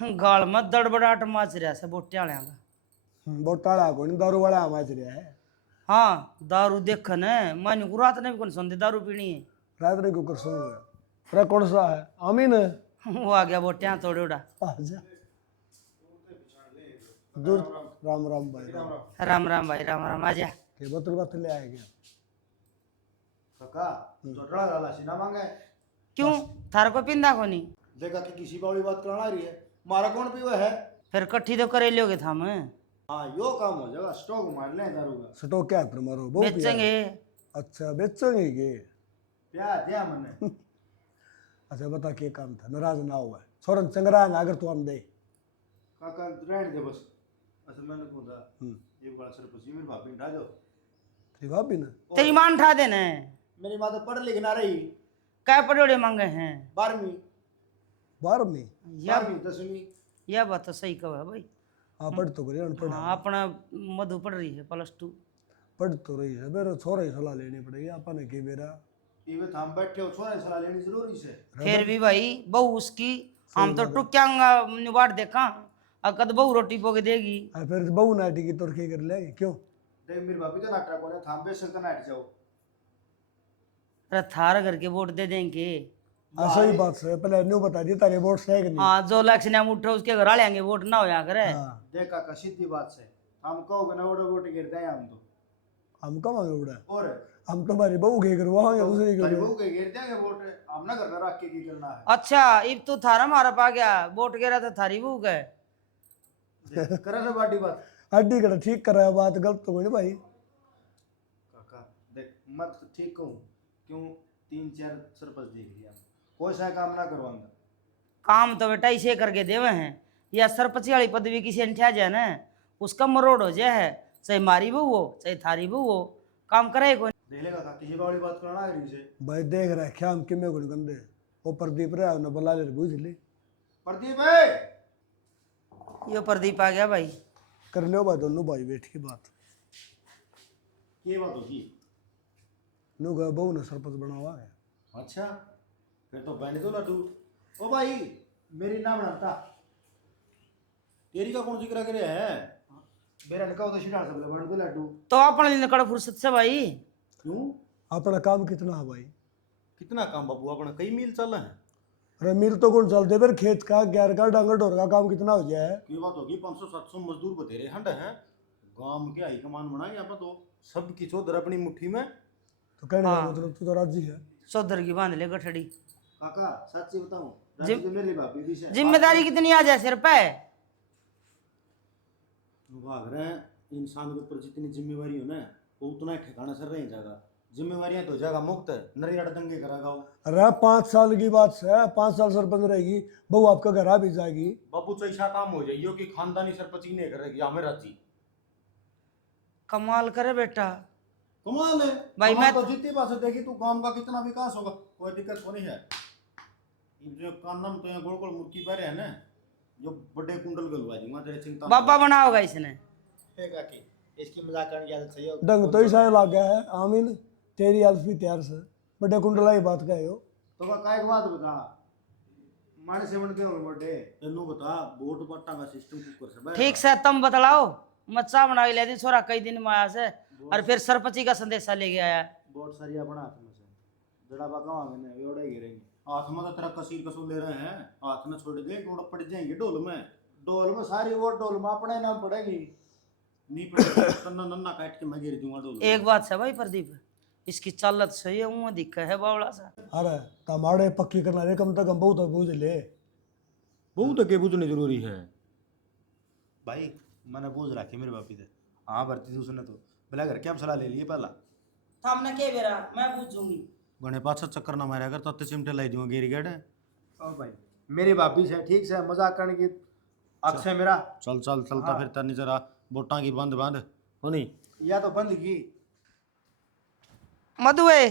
गाल में दड़बड़ाहट मच रहा से बोटिया वाले का। बोटाला को नहीं दारू वाला आवाज रहा है। हाँ दारू देखन है मन को रात ने भी कौन सुनते दारू पीनी है। रात रे को कर सुन रे कौन सा है आमीन वो आ गया बोटिया तोड़े उड़ा। आजा दूर राम राम भाई राम राम भाई राम राम आजा। के बोतल बोतल ले आएगा काका जोटड़ा डाला सीना मांगे क्यों थार को पिंदा को नहीं देखा कि किसी बावड़ी बात कराना रही है मारा कौन पीवा है। फिर कट्ठी तो करे लोगे था मैं हाँ यो काम हो जाएगा स्टॉक मार ले दारू का स्टॉक क्या है मारो बहुत बेचेंगे। अच्छा बेचेंगे के क्या दिया मैंने अच्छा बता क्या काम था नाराज ना हुआ छोरन चंगरा अगर तू हम दे काका रहने दे बस अच्छा मैंने कहा था एक बार सर पसी मेरी भाभी उठा दो तेरी भाभी ना तेरी मान उठा देना। मेरी माँ तो पढ़ लिख ना रही क्या पड़ोड़े मांगे हैं 12वीं 12वीं 12वीं 10वीं यह बात तो सही कहा भाई। हाँ पढ़ तो करे अनपढ़ हाँ अपना मधु पढ़ रही है +2। पढ़ तो रही है मेरे छोरा ही सलाह लेनी पड़ेगी अपन की मेरा ये हम बैठे हो छोरा सलाह लेनी जरूरी से फिर भी भाई बहू उसकी हम तो टुक्यांगा निवाड़ देखा अकद बहू रोटी पोके देगी। फिर बहू नाटी की तुर्की कर लेगी क्यों देख मेरी भाभी का नाटक कोने थाम पे सकता नाट जाओ अरे थार घर के वोट दे देंगे। हाँ सही बात है पहले न्यू बता दी तारे वोट से कि नहीं हाँ जो इलेक्शन हम उठे उसके घर वाले आएंगे वोट ना होया करे। हाँ देख काका सीधी बात से हम कहोगे ना वोट वोट गिरते हैं हम तो हम कब आगे उड़ा और हम तुम्हारी बहू के करवाओगे दूसरी के तारी बहू के गिर जाएंगे वोट हम ना घर में रख के की करना है अच्छा इब तू थारा मारा पा गया वोट गिरा तो थारी बहू का करे ना बाटी बात हड्डी कड़ा ठीक कर रहा है बात गलत तो नहीं भाई काका देख मत ठीक कहूँ क्यों 3-4 सरपंच देख लिया कोई सा काम ना करवाऊंगा काम तो बेटा इसे करके देवे हैं या सरपंची वाली पदवी किसी ने ठा जाए ना उसका मरोड़ हो जाए है चाहे मारी बहू हो चाहे थारी बहू हो काम करे कोई। देख ले काका किसी बावड़ी बात करना है से भाई देख रहा है क्या हम किमे गुण गंदे वो प्रदीप रहा उन्हें बुला ले बूझ ली प्रदीप है यो प्रदीप आ गया भाई। कर लो भाई दोनों भाई बैठ की बात ये बात होगी नु गा बहू ने सरपंच बना हुआ है अच्छा फिर तो बहने दो लड्डू ओ भाई मेरी नाम बनता तेरी का कौन जिक्र करे है मेरा निकाह तो शिकार सब बन दो लड्डू तो अपने लिए कड़ फुर्सत से भाई क्यों अपना काम कितना है भाई कितना काम बाबू अपना कई मील चल रहा है अरे मिल तो कौन चलते फिर खेत का ग्यार का डांगर ढोर का काम कितना हो जाए ये बात होगी 500-700 मजदूर बतेरे हंड हैं गांव के हाई कमान बना यहाँ पर तो सबकी चौधर अपनी मुट्ठी में तो कहने का हाँ। मतलब तू तो राजी है चौधर की बांध ले गठड़ी। काका सच्ची बताऊं राजी तो मेरी भाभी भी से जिम्मेदारी कितनी आ जाए सिर पे। भाग रहे हैं इंसान के ऊपर जितनी जिम्मेवारी हो ना वो उतना ही ठिकाना सर रही जाएगा जिम्मेवारियां तो जगह मुक्त है नरियाड़ दंगे करागा वो अरे 5 साल की बात है 5 साल सरपंच रहेगी बहू आपका घर आ भी जाएगी बाबू तो ऐसा काम हो जाइयो कि खानदानी सरपंच ही नहीं करेगी हमें राजी कमाल करे बेटा। कमाल है भाई कमाल मैं तो जितनी बात है देखी तू गांव का कितना विकास होगा कोई दिक्कत तो नहीं है ये जो कानम तो यहाँ गोल गोल मुर्की पहरे है ना जो बड़े कुंडल गलवा दूंगा तेरे चिंता बाबा बना होगा इसने। की इसकी मजाक करने की आदत सही है डंग तो ऐसा लग गया है आमीन तेरी अल्फी तैयार से बड़े कुंडला की बात कहे हो तो का काय बात बता माने से बनते हो बड़े तेनू बता वोट बट्टा का सिस्टम कुकर से ठीक से तुम बतलाओ मच्छा बना ले दी छोरा कई दिन में आया से और फिर सरपंची का संदेशा लेके आया। वोट सरिया बना हाथ में से जड़ा बाका आगे ने योड़ा ही गिरेंगे हाथ में तो तेरा कसीर कसू ले रहे हैं हाथ में छोड़ दे गोड़ पड़ जाएंगे डोल में सारी वोट डोल में अपने नाम पड़ेगी नहीं पड़ेगी तन्ना नन्ना काट के मैं गिर दूंगा डोल एक बात है भाई प्रदीप इसकी चालत सही है वो दिक्कत है बावड़ा सा। अरे तमाड़े पक्की करना रे कम तक हम बहुत बूझ ले बहुत के बुझनी जरूरी है भाई मैंने बूझ रखी मेरे बापी से हाँ भर्ती थी उसने तो बोला घर क्या सलाह ले लिए पहला हमने के बेरा मैं पूछूंगी गणे पाँच चक्कर ना मारा अगर तो चिमटे लाई दूंगा गिर गए और भाई मेरी भाभी से ठीक से मजाक करने की अक्सर मेरा चल चल चलता हाँ। फिरता नहीं जरा बोटा की बंद बंद हो नहीं या तो बंद की मधु है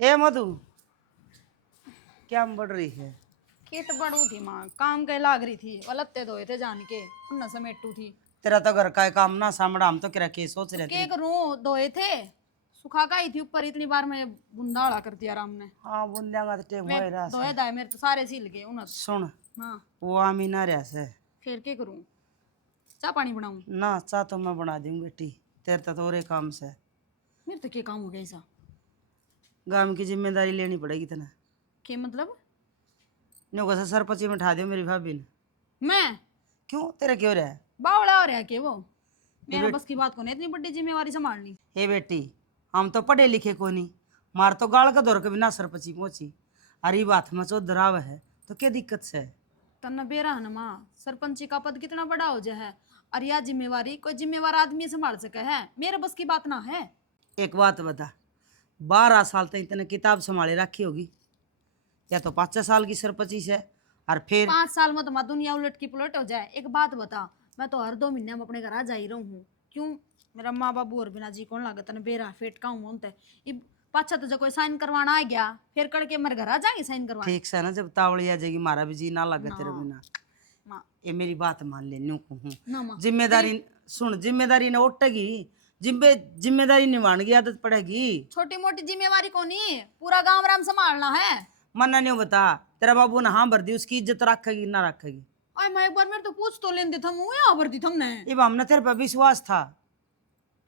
ए मधु क्या बढ़ रही है कित बड़ू थी माँ काम के लाग रही थी वो लत्ते धोए थे जान के उन समेटू थी तेरा तो घर का काम ना सामड़ा हम तो क्या के सोच रहे के थे करूं धोए थे सुखा का ही थी ऊपर, इतनी बार मैं बुंदाड़ा कर दिया राम ने। हाँ बुंदेगा तो टेम मैं हो रहा धोए दाए मेरे तो सारे सिल गए उन। सुन हाँ वो आमी ना रहा से फिर क्या करूं, चाय पानी बनाऊं? ना चाह तो मैं बना दूंगी बेटी, तेरे तो और काम से मेरे तो क्या काम हो गया ऐसा? गांव की जिम्मेदारी लेनी पड़ेगी तना। क्या मतलब? न्यू कैसे सरपंची में उठा दियो मेरी भाभी ने। मैं क्यों तेरे क्यों रहा है? बावड़ा हो रहा है क्या वो? मेरा बस की बात को नहीं इतनी बड़ी जिम्मेवारी संभालनी। हे बेटी हम तो पढ़े लिखे को नहीं, मार तो गाल का दौर के बिना सरपंची पहुंची। अरे बात में चो दराव है तो क्या दिक्कत से है? तन्ना बेरा है ना माँ, सरपंची का पद कितना बड़ा हो जाए है, और यह जिम्मेवारी कोई जिम्मेवार आदमी संभाल सके है, मेरे बस की बात ना है। एक बात बता, 12 साल तक इतने किताब संभाले रखी होगी, या तो 5 साल की सरपंची से और फिर 5 साल में तो माँ दुनिया उलट की पुलट हो जाए। एक बात बता, मैं तो हर 2 महीने में अपने घर आ जा ही रहूं हूँ, क्यों? मेरा माँ बाबू और बिना जी कौन लागत है बेरा फेट का हूँ है। इब पाछा तो जो कोई साइन करवाना आ गया फिर करके मेरे घर आ जाएंगे साइन करवाने। ठीक से ना जब तावड़ी आ जाएगी मारा भी जी ना लगे तेरे ना। बिना। माँ ये मेरी बात मान ले न्यू कहूँ, ना माँ जिम्मेदारी सुन, जिम्मेदारी न उठेगी, जिम्मेदारी निभाने की आदत पड़ेगी। छोटी मोटी जिम्मेवारी को नहीं, पूरा गांव राम संभालना है। मन्ना नहीं बता, तेरा बाबू ने हाँ भर दी, उसकी इज्जत रखेगी ना रखेगी? अरे मैं एक बार मेरे तो पूछ तो लेंदे थम यहाँ भर दी थमने। अब हमने तेरे पर विश्वास था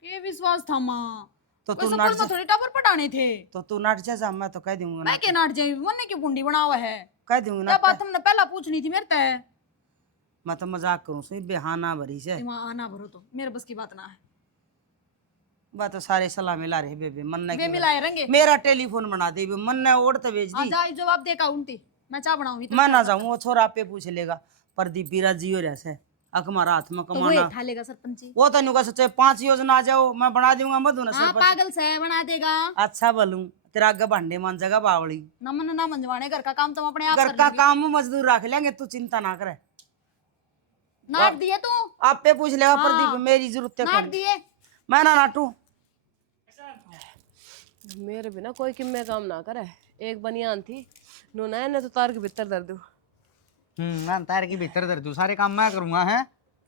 के विश्वास था माँ, तो कोई तू स्कूल नाट में थोड़ी टावर पढ़ाने थे। तू नाट जा, मैं तो कह दूंगा ना, मैं के नाट जाई मन की पुंडी बना हुआ है। कह दूंगा क्या ना। बात हमने पहला पूछनी थी मेरे ते। मैं तो मजाक करूँ सही बेहाना भरी से। दिमाग आना भरो तो मेरे बस की बात ना है। बात तो सारे सलाह मिला रहे बेबे मन वे की मिलाए रहेंगे। मेरा टेलीफोन बना दे मन ने ओढ़ तो भेज दी। आज जवाब देगा उल्टी, मैं चाह बनाऊंगी मैं ना जाऊँ, वो छोरा आपे पूछ लेगा। प्रदीप बीरा जियो रहे अकमारा हाथ में तो वो कमाना, उठा लेगा सरपंची। वो तो नहीं कह सकते 5 योजना आ जाओ मैं बना दूंगा मधु ना हाँ सरपंच। पागल से बना देगा। अच्छा बोलूं तेरा आगे भांडे मान जगह बावड़ी, नमन ना मंजवाने घर का काम तुम अपने आप घर कर का लेंगे। काम मजदूर रख लेंगे, तू चिंता ना करे। नाट दिए तू, आप पे पूछ लेगा हाँ, प्रदीप, मेरी जरूरत है नाट कोनी। दिए। मैं ना नाटू। मेरे बिना कोई किम्मे काम ना करे। एक बनियान थी नुना ने तो तार के भीतर दर दू। मैं तार की भीतर दर दूं, सारे काम मैं करूंगा है।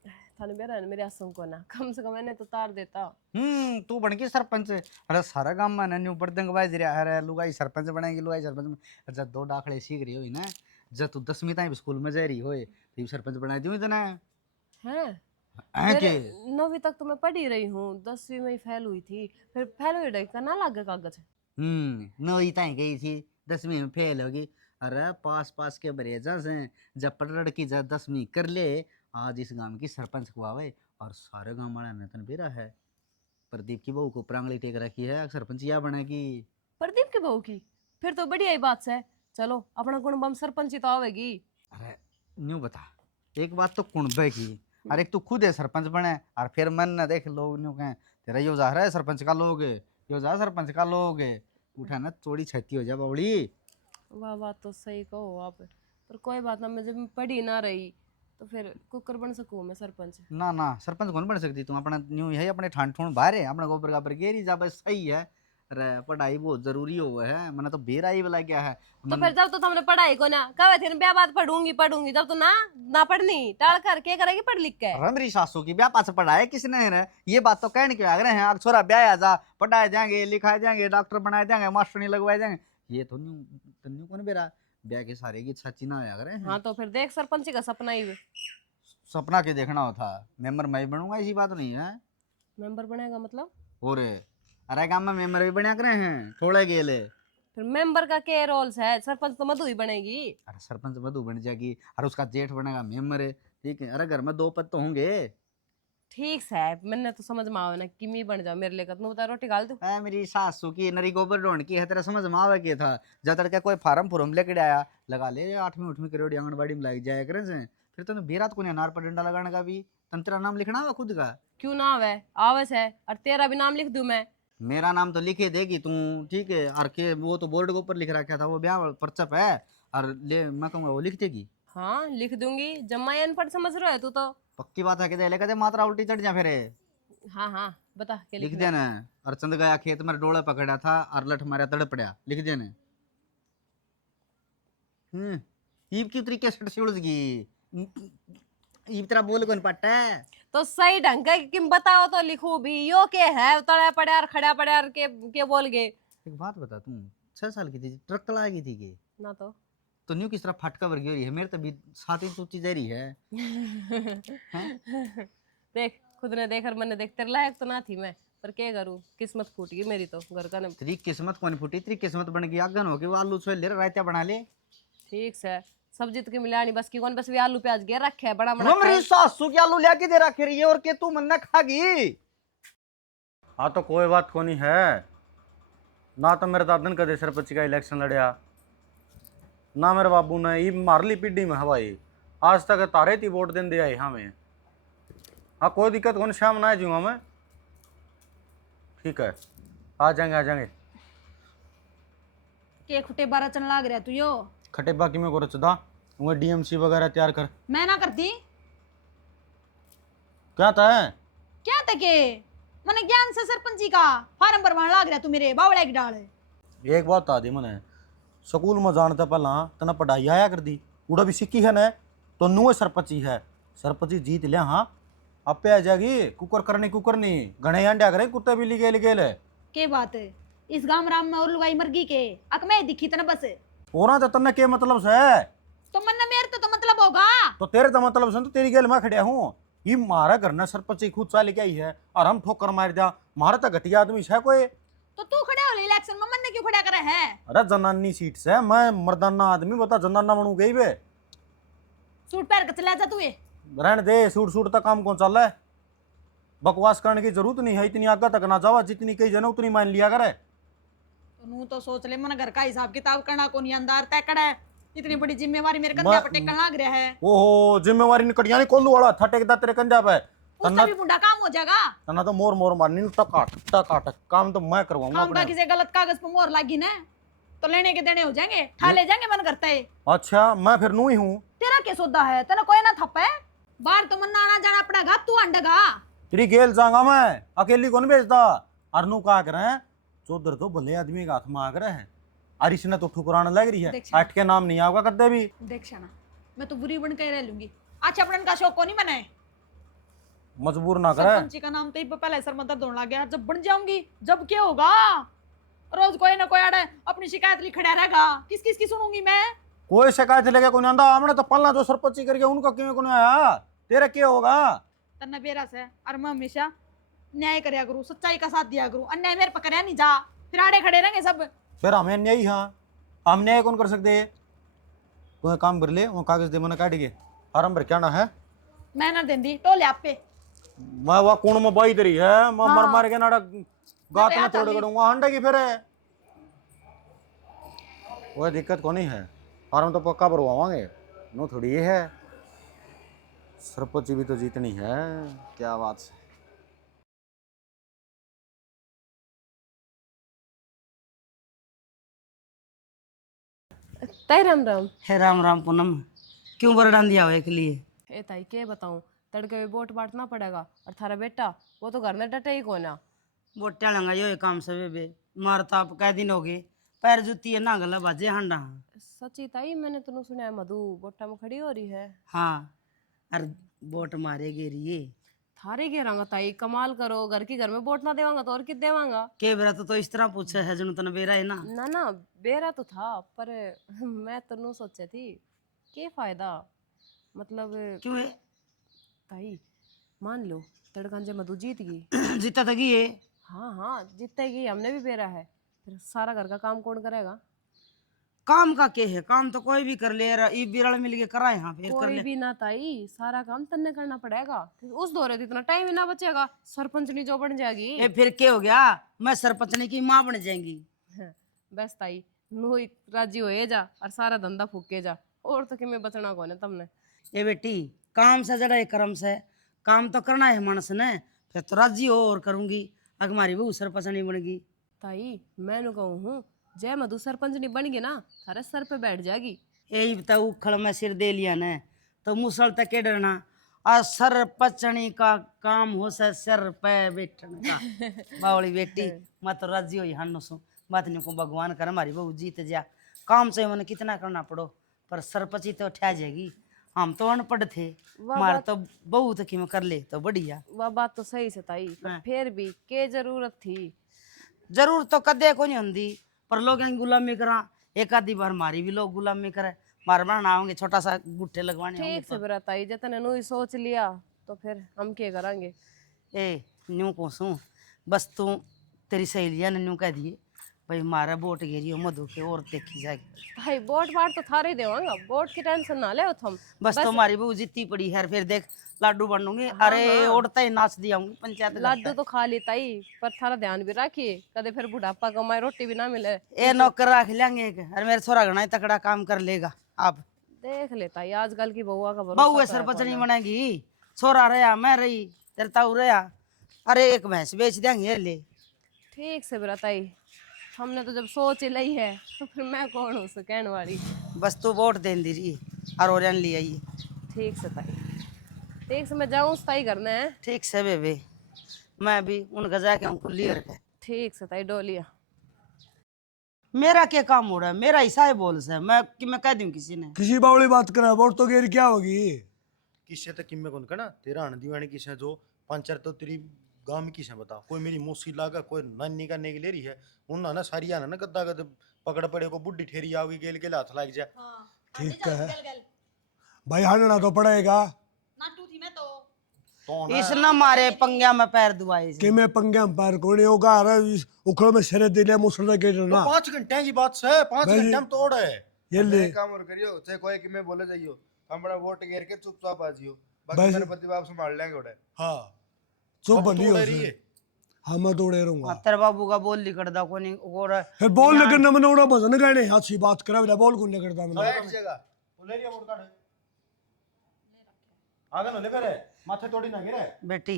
थाने बेरा मेरे आसम को ना कम से कम मैंने तो तार देता। तू बन के सरपंच, अरे सारा काम मैंने न्यू पड़दंग बाज रहा है, लुगाई सरपंच बनेगी, लुगाई सरपंच। जब 2 डाखड़े सीख रही हुई ना, जब तू 10वीं तक स्कूल में जा रही हो तो सरपंच बना दी इतना है है के। 9वीं तक तो मैं पढ़ी रही हूँ, 10वीं में ही फेल हुई थी। फिर फेल हुई का ना लागे कागज। 9वीं तक गई थी, 10वीं में फेल होगी। अरे पास के बरेजा से जब पढ़ की जब 10वीं कर ले, आज इस गांव की सरपंच को आवे और सारे गांव वाला नेतन बेरा है। प्रदीप की बहू को प्रांगली टेक रखी है, सरपंच या बनेगी। प्रदीप की बहू की? फिर तो बढ़िया ही बात है। चलो अपना गुण बम सरपंच ही तो आवेगी। अरे न्यू बता, एक बात तो कुणबे की, अरे एक तू खुद है सरपंच बने और फिर मन ना देख लोग न्यू कहें तेरा यो जा रहा है सरपंच का लोग, यो जा सरपंच का लोग उठा ना थोड़ी छती हो जा बावड़ी। वाह बात तो सही कहो आप, पर कोई बात ना, मैं जब पढ़ी ना रही तो फिर कुकर बन सकूँ मैं सरपंच? ना ना सरपंच कौन बन सकती, तुम अपना न्यू है अपने ठान ठूण बाहर है, अपना गोबर गाबर गेरी जा बस सही है। अरे पढ़ाई बहुत जरूरी हो है, मैंने तो बेरा ही बोला क्या है। तो फिर जब तो तुमने पढ़ाई को ना कहे थे ब्याह बात पढ़ूंगी जब तो ना पढ़नी टाल कर के करेगी पढ़ लिख के। अरे मेरी सासू की ब्याह पास पढ़ाया किसने है? ये बात तो कहने के आ रहे हैं, आग छोरा ब्याह जा पढ़ाए जाएंगे, लिखाए जाएंगे, डॉक्टर बनाए जाएंगे, मास्टर नहीं लगवाए जाएंगे, ये तो न्यू कौन बेरा ब्याह के सारे की इच्छा चिन्ह आया करे हैं। हाँ तो फिर देख सरपंच का सपना ही सपना के देखना होता, मेंबर मैं ही बनूंगा ऐसी बात नहीं है। मेंबर बनेगा मतलब? और अरे काम में मेंबर भी बना करे हैं थोड़े गेले। फिर मेंबर का क्या रोल्स है? सरपंच तो मधु ही बनेगी। अरे सरपंच मधु बन जाएगी और उसका जेठ बनेगा मेंबर है, ठीक है। अरे घर में 2 पद तो होंगे। ठीक है मैंने तो समझ में आवे ना कि मैं बन जाओ मेरे लिए तुम बता रोटी गाल दू। मेरी सासू की नरी गोबर ढोंड की है, तेरा समझ में आवे के था जब तड़के कोई फार्म फुरम लेके आया लगा ले 8वीं 8वीं करोड़ आंगनबाड़ी में लग जाए करे से, फिर तो बेरात को अनार पर डंडा लगाने का भी तन तेरा नाम लिखना होगा खुद का। क्यों ना आवे? आवे है और तेरा भी नाम लिख दूं मैं। मेरा नाम तो लिखे देगी तू, ठीक है। और के वो तो बोर्ड के ऊपर लिख रखा था, वो ब्याह परचप है और ले मैं कहूँगा वो लिख देगी। हाँ लिख दूंगी, जम्मा अनपढ़ समझ रहे हो तू तो। पक्की बात है कि लेकर मात्रा उल्टी चढ़ जा फिर। हाँ हाँ बता क्या लिख लिखना? देना। और चंद गया खेत में डोला पकड़ा था और लठ मारा तड़पड़ा, लिख देना। ईब की तरीके से उड़गी ईब तेरा बोल कौन पट्टा है? तो तो सही ढंग का किम बताओ तो लिखू भी यो के है तड़ा पड़ा खड़ा पड़ा के बोल गए। एक बात बता, तुम 6 साल की थी, ट्रक चलाएगी थी के ना तो न्यू किस तरह फटका वर्गी हो रही है, मेरे तो भी साथ ही सूची जा रही है। देख खुद ने देख और मैंने देख तेरे लायक तो ना थी मैं, पर क्या करूं किस्मत फूट गई मेरी तो घर का ने। तेरी किस्मत कौन फूटी, तेरी किस्मत बन गई आगन हो गई, वो आलू छोल ले रायता बना ले। ठीक से सब्जी तो की मिलानी बस की कौन, बस भी आलू प्याज गे रखे है बड़ा बड़ा वो मेरी सासू के आलू लेके दे रखे रही है और के तू मन खागी। हाँ तो कोई बात को नहीं है ना, तो मेरे दादन कदे सरपंच का इलेक्शन लड़या ना मेरे बाबू ने ये मारली पीढ़ी में हवाई, आज तक तारे थी वोट देने दे आए हमें। हाँ कोई दिक्कत कौन, शाम ना आ जाऊंगा मैं। ठीक है आ जाएंगे आ जाएंगे। के खुटे बारह चन लाग रहा तू यो। खटे बाकी में को रचदा वो डीएमसी वगैरह तैयार कर। मैं ना करती क्या था क्या तके मने ज्ञान से सरपंची का फार्म भरवाने लाग रहा तू मेरे बावड़े की डाल। एक बात बता दी मैंने, स्कूल में जानता पहला तना पढ़ाई आया कर दी, उड़ा भी सीखी है न तो नुए सरपंची है, सरपंची जीत लिया। हाँ आपे आ जाएगी, कुकर करने कुकर नहीं घने अंडा करे कुत्ते भी लिगे लिगे ले। के बात है इस गांव राम में और लुगाई मरगी के अक मैं दिखी तना बस और तो तन्ने के मतलब से तो मन मेरे तो मतलब होगा। तो तेरे तो मतलब से तो तेरी गेल मैं खड़िया हूँ। ये मारा घर ने सरपंची खुद चा लेके आई है और हम ठोकर मार दिया, मारा तो घटिया आदमी है कोई। तो तू खड़े हो इलेक्शन में मन ने क्यों खड़ा करे है। अरे जनानी सीट से मैं मर्दाना आदमी, बता जनाना बनू गई बे। सूट पहन के चला जा तू ये। रहने दे, सूट सूट तक काम कौन चल रहा है, बकवास करने की जरूरत नहीं है, इतनी आगे तक ना जावा, जितनी कही जना उतनी मान लिया करे। तो नू तो सोच ले मन घर का हिसाब किताब करना को नहीं अंदर तय कड़ा है, इतनी बड़ी जिम्मेवारी मेरे कंधे पर टेकन लाग रहा है। ओहो जिम्मेवारी निकट यानी कोल्लू वाला था टेकदा तेरे कंधा पे, उसका भी मुंडा काम हो जाएगा। तना तो मोर मोर मारनी टकाट काम तो मैं करवाऊंगा काम का अपने। किसी गलत कागज पर मोहर लगी ना तो लेने के देने हो जाएंगे, ठा ले जाएंगे मन करता है। अच्छा मैं फिर नू ही हूँ, तेरा क्या सौदा है, तेरा कोई ना थप्पा है, बाहर तो मन आना जाना पड़ेगा, तू अंडगा। तेरी गेल जाऊंगा मैं, अकेली कौन भेजता। अरनू का कर रहे हैं चौधर तो भले आदमी का हाथ मांग रहे हैं, और इसने तो ठुकराने लग रही है, देखा। हट के नाम नहीं आऊंगा कदे भी। देख शाना मैं तो बुरी बन के रह लूंगी, अच्छा अपन का शौक को नहीं बनाए। मजबूर ना करे। सरपंची का नाम तो ही पहले सर मदद होने लग गया, जब बन जाऊंगी जब क्या होगा, रोज कोई ना कोई आड़े अपनी शिकायत लिख खड़ा रहेगा, किस किस की सुनूंगी मैं। कोई शिकायत लेके कौन आंदा, हमने तो पलना जो सरपंची करके उनका क्यों कौन आया, तेरा क्या होगा। तन्ना बेरा से और मैं हमेशा न्याय करया करूं, सच्चाई का साथ दिया करूं, अन्याय मेरे पकड़या नहीं जा, फिर आड़े खड़े रहेंगे सब। फिर हमें न्याय, हाँ हम न्याय कौन कर सकते। तू काम कर ले, वो कागज दे मैंने काट के फार्म भर क्या ना है, मैं ना देंदी टोले आप पे। मैं वह कौन में बाई तरी है, मैं मर हाँ। मार के नाड़ा गात में तोड़ करूंगा हंडे की। फिर कोई दिक्कत को नहीं है, फार्म तो पक्का भरवावांगे, नो थोड़ी ये है, सरपंच भी तो जीतनी है। क्या बात है। तय राम राम। है राम राम पूनम, क्यों बरडान दिया हुआ के लिए। ए ताई के बताऊं, तड़के में वोट बांटना पड़ेगा और थारा बेटा वो तो घर में डटे ही कोना। वो टालेंगा यो काम सब बे, मारता आप कै दिन हो गए, पैर जुती है नागला बाजे हांडा। सच्ची ताई मैंने तुनु सुना है मधु वोटा में खड़ी हो रही है। हाँ अरे वोट मारे गेरिए थारे घेरांगा ताई, कमाल करो, घर की घर में वोट ना देवांगा तो और कित देवांगा। के बेरा तो इस तरह पूछे है जन तन बेरा है ना। ना ना बेरा तो था, पर मैं तनु सोचे थी के फायदा, मतलब क्यों है ताई मान लो तड़कान जे मधु जीत गई। जीता तक ये हाँ हाँ जीतेगी, हमने भी बेरा है, फिर सारा घर का काम कौन करेगा। काम का के है, काम तो कोई भी कर ले, ई बिरल मिल के कराए हाँ फिर कर कोई ले। भी ना ताई, सारा काम तन्ने करना पड़ेगा, फिर उस दौरे तो इतना टाइम ही ना बचेगा, सरपंचनी जो बन जाएगी। ए फिर क्या हो गया, मैं सरपंचनी की माँ बन जाएंगी। बस ताई नो राजी होए जा और सारा धंधा फूके जा, और तो किमें बचना कौन है तुमने। ए बेटी काम से जरा कर्म से काम तो करना है मानस ने, फिर तो राजी हो और करूंगी, अगर हमारी बहू सरपंचनी बनेगी। ताई मैं नु कहूँ हूँ जय मधु सरपंच नहीं बन गई ना, थारे सर पे बैठ जाएगी। यही बता उखड़ में सिर दे लिया ने तो मुसल तक के डरना, और सरपंचनी का काम हो से सर पे बैठने का। बावली बेटी मैं तो राजी हुई हन्नो सो, बात नहीं को भगवान कर हमारी बहू जीत जा, काम से मैंने कितना करना पड़ो पर सरपंची तो ठा जाएगी। हम तो अनपढ़ थे, हमारा तो बहुत की में कर ले तो बढ़िया। वह बात तो सही से ताई, पर फिर भी के जरूरत थी। जरूर तो कदे को नहीं होंगी, पर लोग यहाँ गुलामी करा, एक आधी बार हमारी भी लोग गुलामी करे, मार बनाना होंगे, छोटा सा गुट्ठे लगवाने होंगे। ठीक से बेरा ताई, जतने नु ही सोच लिया तो फिर हम क्या करेंगे। ए न्यू कोसू बस तू तेरी सहेलिया ने न्यू कह दिए भाई हमारा वोट घेरियो मधु के और देखी जाएगी। भाई वोट वाट तो थारे देवांगा, वोट की टेंशन ना ले तुम। बस तुम्हारी बहू जीती पड़ी है, फिर देख लाडू बांटूंगी। अरे उड़ता ही नाच दिया हूँ पंचायत घर लाडू पे। तो खा ली ताई, पर थारा ध्यान भी रखिए, कदे फिर बुढ़ापा कमाए रोटी भी ना मिले। ए नौकर रख लेंगे एक, अरे मेरे छोरा घना ही तकड़ा काम कर लेगा। आप देख लेता है आजकल की बहुआ का भरोसा बहू है सरपंच नहीं बनेगी, छोरा रहा मैं रही तेरे ताऊ रहा, अरे एक भैंस बेच देंगे ले। ठीक से बेरा ताई, हमने तो जब सोच ही ली है तो फिर मैं कौन हूँ उसे कहने वाली। बस तू वोट देन दी रही और ओरन ले आई। ठीक से ताई, ठीक से मैं जाऊँ ताई करना है। ठीक से बेबे, मैं भी उनका जाके उनको लियर के। ठीक से ताई डोलिया। मेरा क्या काम हो रहा है, मेरा हिस्सा है बोल से मैं कह दूं किसी ने। किसी बावली बात करा वोट तो गेर क्या होगी। किससे तक किम्मे कौन कहना तेरा आन दीवानी किसे जो पंचर तो तेरी गांव में किसे बता, कोई मेरी मौसी लागा, कोई नानी का नेग ले रही है, उन्ना ना सारी आना ना गद्दा गद पकड़ पड़े को बुढ़ी ठेरी आओगी गेल के हाथ लग जा। ठीक है भाई, हटना तो पड़ेगा। इस न मारे पंग्या में पैर दुआए से। कि मैं पंगे में पैर कोने होगा, अरे उखड़ में सिरे दिले मुसड़ के तो ना 5 घंटे की बात है, 5 भाई- घंटे में तोड़ है। ये ले काम और करियो चाहे कोई कि मैं बोले जाइयो, हम बड़ा वोट घेर के चुपचाप आ जियो, बस- बाकी मेरे पति बाप संभाल लेंगे उड़े। हाँ चुप अब बनी तोड़ हो रही है। हाँ मैं तोड़े रहूंगा। तेरे बाबू का बोल नहीं करदा को नहीं और फिर बोल लेकिन न मने उड़ा भजन गाने अच्छी बात करा बिना बोल कौन करता मैंने। बैठ जगह ले लिया वोट कार्ड आगे न ले मेरे माथे तोड़ी ना गिरे। बेटी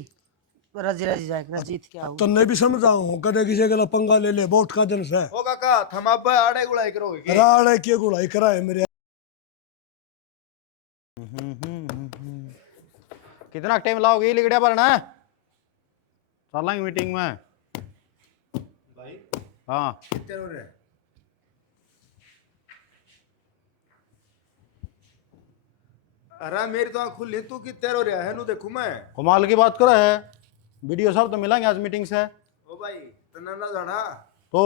रजी रजी जाए जीत क्या हो। तो नहीं भी समझाऊं कदे किसी का पंगा ले ले वोट का दिन से ओ काका थम अब आड़े गुड़ाई करोगे के? राड़े के गुड़ाई कराए मेरे। कितना टाइम लाओगे लिगड़िया भरना है, चलेंगे मीटिंग में भाई हाँ। कितने हो रहे हैं? अरे मेरी तो आँख खुली, तू कितने हो रहा है नु देखूं मैं। कमाल की बात करा है, वीडियो सब तो मिलेंगे आज मीटिंग से। ओ भाई तना ना जाना, तो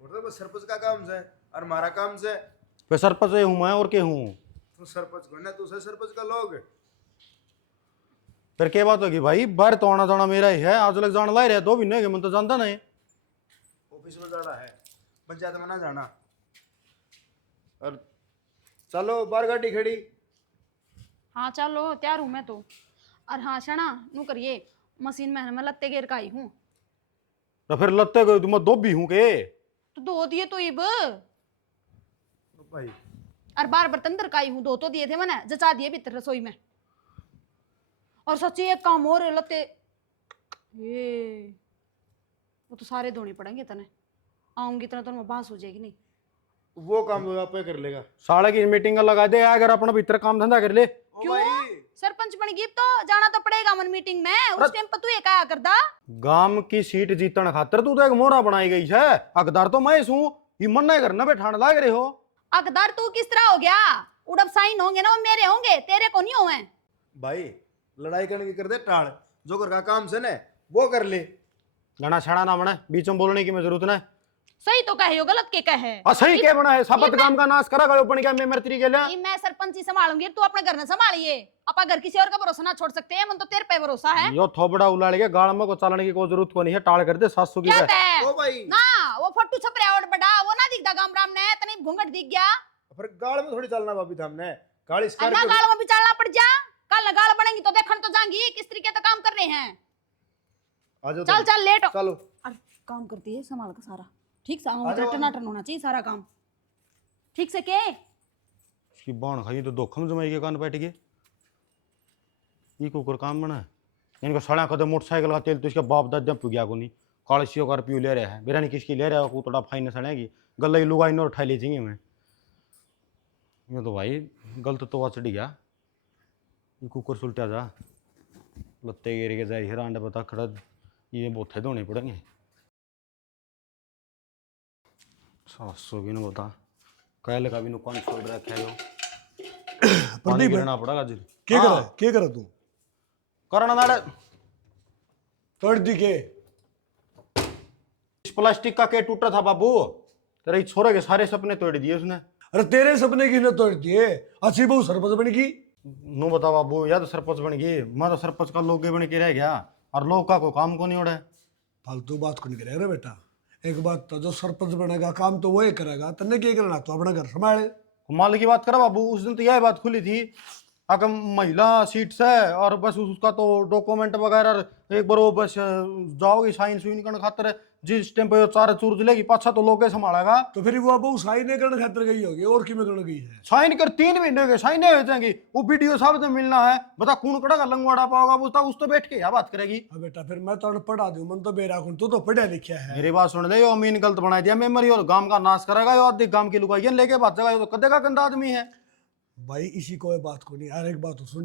और तो बस सरपंच का काम से और हमारा काम से। फिर सरपंच हूँ मैं और के हूँ, तू सरपंच को ना, तू से सरपंच का लोग। फिर क्या बात होगी भाई, बाहर तो आना जाना मेरा ही है, आज लग जाना ला रहे 2 महीने के, मैं तो जानता नहीं। ऑफिस में जाना है, पंचायत में ना जाना। और चलो बाहर गाड़ी खड़ी। हाँ चलो तैयार हूँ मैं तो। और हाँ शना नू करिए मशीन में मैं लत्ते घेर का आई हूँ। तो फिर लगते गए तुम 2 भी हूँ के। तो धो दिए तो इब ओ भाई और बार बर्तन दर का आई हूँ, धो तो दिए थे मैंने, जचा दिए भीतर रसोई में। और सच्ची एक काम और है लत्ते, ये वो तो सारे धोने पड़ेंगे तने, आऊंगी इतना तो मैं बांस हो जाएगी नहीं। वो काम तो आप कर लेगा। साले की मीटिंग लगा दे, अगर अपना भीतर काम धंधा कर ले। ओ क्यों? भाई सरपंच बन गई तो जाना तो पड़ेगा मन मीटिंग में, उस टाइम पर तू ये क्या करदा। गांव की सीट जीतन खातर तू तो एक मोहरा बनाई गई है, हकदार तो मैं हूँ, ये मन नहीं करना बैठान लाग रहे हो। अकदार तू किस तरह हो गया, उड़ब साइन होंगे ना वो मेरे होंगे, तेरे को नहीं होवे। भाई लड़ाई करने की कर दे टाल, जो घर का काम से ने वो कर ले। गाना छाड़ा ना बना, बीच में बोलने की मैं जरूरत नहीं। सही तो कहे हो, गलत के कहे। और सही क्या बना है, शपथ काम का नाश करा गयो पण क्या मैं मेरे तरीके ले। ये मैं सरपंच ही संभालूंगी, तू अपने घर में संभालिए। अपा घर किसी और का भरोसा ना छोड़ सकते हैं, मन तो तेरे पे भरोसा है। यो थोबड़ा उलाड़ के गाड़ में को चलने की कोई जरूरत को नहीं है, टाल कर दे 700 की क्या है। तय ओ भाई ना वो फट्टू छपरे और बड़ा वो ना दिखता गाम राम ने, तने घूंघट दिख गया। फिर गाड़ में थोड़ी चलना भाभी हमने, गाड़ी अन्ना स्कॉर्पियो। गाल में भी चलना पड़ जा, कल गाल बनेंगी तो देखन तो जाएंगी किस तरीके से काम कर रहे हैं। आ जाओ चल चल लेट हो। चलो। अरे काम करती है संभाल का सारा, ठीक से आ जाओ। टनाटन होना चाहिए सारा काम ठीक से के। इसकी बाण खाई तो धोखम जमाई के कान बैठ गए। ये कुकर काम बना है, इनको सड़ा कदे मोटरसाइकिल का तेल तो इसके बाप दादा पुगिया को नहीं, कालसियों का रुपये ले रहा है, बेरा नहीं किसकी ले रहा है, कुतड़ा फाइन सड़ेगी गल लुगाई नो उठा ले चाहिए मैं। ये तो भाई गलत तो वहाँ चढ़ी गया, ये कुकर सुलटा जा लत्ते गिर के जाए हिरांड बता खड़ा, ये बोथे धोने पड़ेंगे। 700 भी न बता, कल का भी नुकसान छोड़ रखा है। पानी प्रदीप गिरना पड़ेगा जी। क्या करे तू करना नाड़े तोड़ दी के इस प्लास्टिक का के टूटा था बाबू, तेरे छोरे के सारे सपने तोड़ दिए उसने। अरे तेरे सपने की न तोड़ दिए, अच्छी बहु सरपंच बन गई। नू बता बाबू, या तो सरपंच बन गई, मैं तो सरपंच का लोग बन के रह गया और लोग का कोई काम को नहीं उड़े। फालतू बात को नहीं करेगा रे बेटा। एक बात तो जो सरपंच बनेगा काम तो वही करेगा, तन्ने क्या करना, तो अपना घर संभाले। माल की बात करा बाबू, उस दिन तो यह बात खुली थी अगर महिला सीट से और बस उसका तो डॉक्यूमेंट वगैरह एक बार वो बस जाओगी साइन सुइन करने खातर, जिस टाइम पे चार चूर लेगी पाछा तो लोग संभालेगा। तो फिर वो बहु साई नहीं करने खातर गई होगी, और की में करने गई है। साइन कर 3 महीने के साइन हो जाएंगी, वो वीडियो साहब से मिलना है, बता कौन कड़ा लंगवाड़ा पाओगा, उस तो बैठ के क्या बात करेगी। हाँ बेटा, फिर मैं तो पढ़ा दूं, मन तो बेरा तू तो पढ़ा लिखा है। मेरी बात सुन ले, यो अमीन गलत बना दिया मेमोरी और गांव का नाश करेगा, यो आधी गांव की लुगाई लेके बात जगह, यो तो कदे का गंदा आदमी है भाई। इसी कोई बात को नहीं, हर एक बात तो सुन।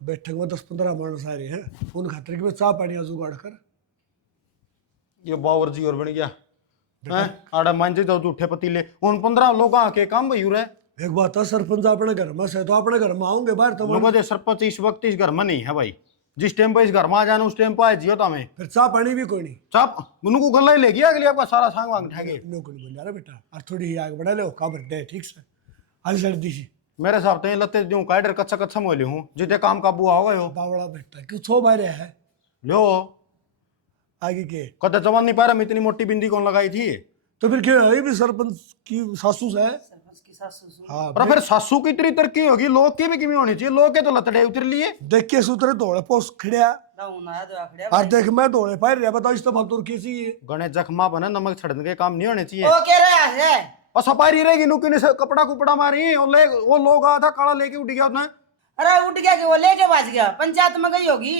बैठक में 10-15 मानस आ रहे हैं, उन खातर की चाह पानी जुगाड़ कर। ये बावर जी और बन गया हैं, आड़ा मांझे जाओ झूठे पतीले, उन 15 लोग आके काम भई रहे। एक बात है, सरपंच अपने घर में से तो अपने घर में आऊंगे, बाहर तो लोगों दे सरपंच इस वक्त इस घर में नहीं है भाई, जिस टाइम पे इस घर में आ जाना उस टाइम पे आए जियो तो हमें फिर चाह पानी भी कोई नहीं। चाप उनको गला ही लेगी अगली आपका सारा सांग वांग उठाएंगे। नौकरी बोल रहा बेटा, और थोड़ी ही आगे बढ़ा लो, काबर दे ठीक से आज सर्दी सी मेरे साहब तो लत्ते दूं काइडर कच्चा कच्चा मोले हूं, जिते काम काबू आओगा यो बावड़ा बेटा क्यों छो मारे है लो आगे के। कदे जवान नहीं पा रहा, मैं इतनी मोटी बिंदी कौन लगाई थी। तो फिर क्या है, ये भी सरपंच की सासू है। सरपंच की सासू सु- हाँ पर फिर सासू की इतनी तरक्की होगी, लोग की भी किमी होनी चाहिए, लोग के तो लतड़े उतर लिए। देख के सूत्रे दौड़े पोस्ट खड़िया, दाऊन आया तो आखड़े और देख मैं दौड़े पार रहा, बताओ इस तो फालतू कैसी है। गणेश जख्मा बने नमक छड़ने के काम नहीं होने चाहिए। ओ कह रहा है और सपारी रहेगी नुकी ने कपड़ा कुपड़ा मारी और ले वो लोग आया था काला लेके उठ गया उसने। अरे उठ गया कि वो लेके भाज गया, पंचायत में गई होगी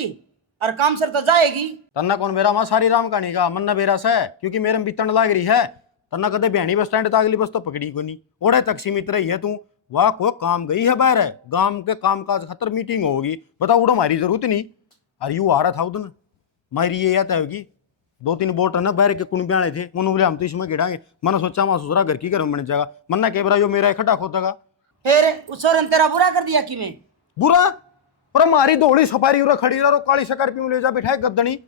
और काम सर तो जाएगी। तन्ना कौन बेरा मां सारी राम कहानी का मन्ना बेरा से, क्योंकि मेरे में बीतन लाग रही है। तन्ना कदे बहनी बस स्टैंड तक अगली बस तो पकड़ी को नहीं, ओढ़े तक सीमित रही है तू। वाह को काम गई है बाहर, गांव के काम काज खतर मीटिंग होगी, बता उड़ा हमारी जरूरत नहीं। अरे यू आ रहा था उधर मारी ये आता होगी 2-3 बोट है ना बाहर के कुण ब्याले थे, उन्होंने बोले हम तो इसमें गिराएंगे। मैंने सोचा मैं ससुरा घर की घर बन जाएगा, मन्ना के बरा यो मेरा इकट्ठा खोतेगा फिर उस औरत तेरा बुरा कर दिया कि मैं बुरा। पर हमारी दौड़ी सफारी उरा खड़ी रहा, काली स्कॉर्पियो ले जा बिठाए गद्दनी।